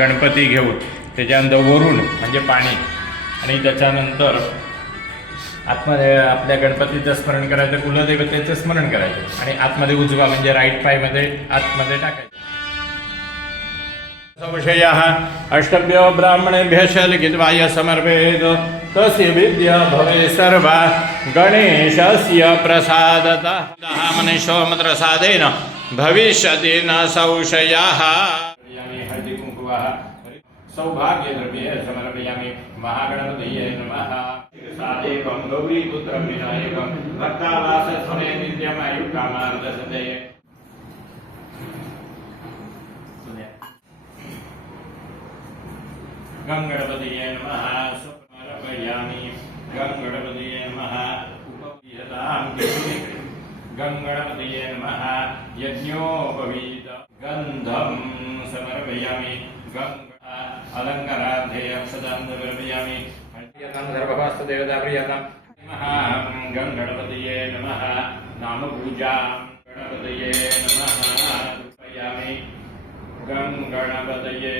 गणपती घेऊन त्याच्यानंतर वरून म्हणजे पाणी आणि त्याच्यानंतर आतमध्ये आपल्या गणपतीचं स्मरण करायचं, कुलदेवतेचं स्मरण करायचं आणि आतमध्ये उजवा म्हणजे राईट पायमध्ये आतमध्ये टाकायचं. संशयः अष्टभ्यो ब्राह्मणेभ्यश्च लिखित्वा समर्पयेत् तस्य विद्या भवे सर्वा गणेशस्य प्रसादतः मनुष्यो प्रसादेन भविष्यति न संशयः. हळदी कुंकुमः सौभाग्यद्रव्ये समर्पयामि महागणपतये नमः. सादेकं गौरीपुत्रं विनायकं भक्तावासस्मरे नित्यमायुकामार्धसदये. गंगणपतये नमः. समर्पयामि गंगणपतये नमः. उपवीयतां गंगणपतये नमः. यज्ञोपवीत गंधं समर्पयामि. अलंकारार्थे अक्षतां समर्पयामि. सर्वभास्तदेवताप्रियतां नमः. गंगणपतये नमः. नामपूजां गणपतये नमः समर्पयामि. गंगणपतये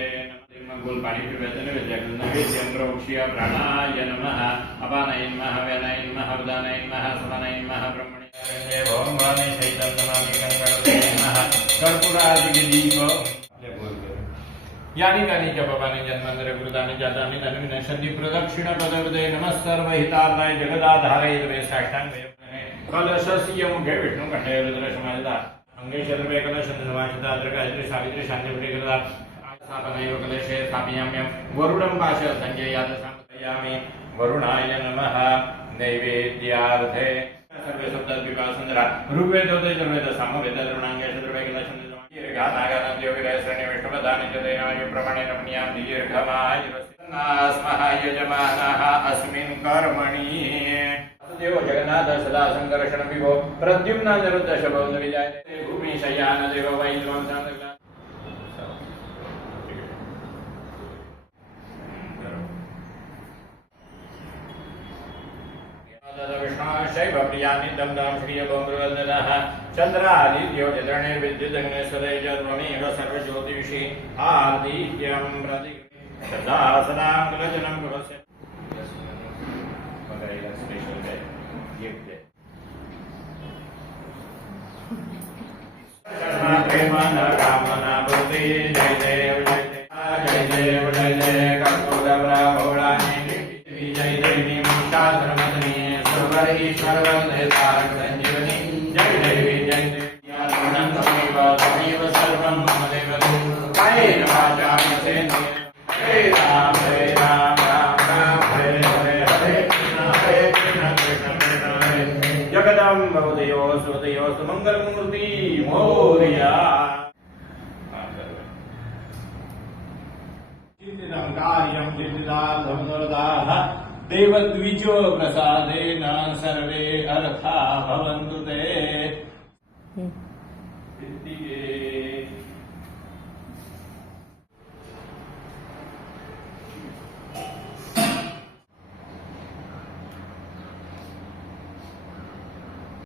मंगल पाणी पिण्याचं नैवेद्यं प्रोक्ष्य प्राणाय नमः. अपानाय नमः. व्यानाय नमः. उदानाय नमः. समानाय नमः. ब्रह्मणे भवन्वानि सहितं नमामि गंगणपतये नमः. कर्पूरादिदीप यानी कानी जपपानि जन्मांतरे कृतानि जातानि तन्मे नश्यन्ति प्रदक्षिण पदवदे नमस्सर्वहितार्थाय जगदाधाराय तवे साष्टांगे कलशस्य मुखे विष्णु कंठे रुद्रशमालिता अंगे शतवे कलशन्दवाचिता गायत्री सावित्री शांतिप्रिय कृता स्थापनैव कलशे स्थापयाम्यं वरुणं पाश संजयात समर्पयामि. वरुणाय नमः. नैवेद्यार्थे सर्वे सप्तद्विपासंदरा ऋग्वेदोदय यजुर्वेद सामवेद द्रोणांगे शतवे कलशं प्रमाणे रमणीयां दीर्घमायुस्मः यजमानः अस्मिन् कर्मणि. देव जगन्नाथ सदा संकर्षण विभो प्रद्युम्न निरुद्धशभो विजयते भूमि शय्यान देव वैद्वांसां शैव प्रियानि दं दां श्रिय बंद्रवदनः. चंद्रादित्यो चतुर्निर्विद्युदग्नेश्वरैः जन्ममेव सर्वज्योतिषि आदित्यं प्रति सदा सदा कुलजनं भवस्य. प्रेमना कामना बुद्धि जय देव जय देव जय देव कर्पूरवरा भोळानि जय देवी मुक्ताधर्मधनी ईश्वरवन्दे तारक संजीवनी. जय देवी जय देवी आनंद तमेव सर्वं मम देवतो कायेन वाचा मनसेन्द्रियेण. हरे राम राम राम हरे हरे हरे कृष्ण कृष्ण कृष्ण हरे. जगदम्ब उदयोस्तु मंगलमूर्ति मोरया. सिद्धिदं कार्यं सिद्धिदार्थं वरदाः देवद्विजो प्रसादेन सर्वे अर्था भवन्तु.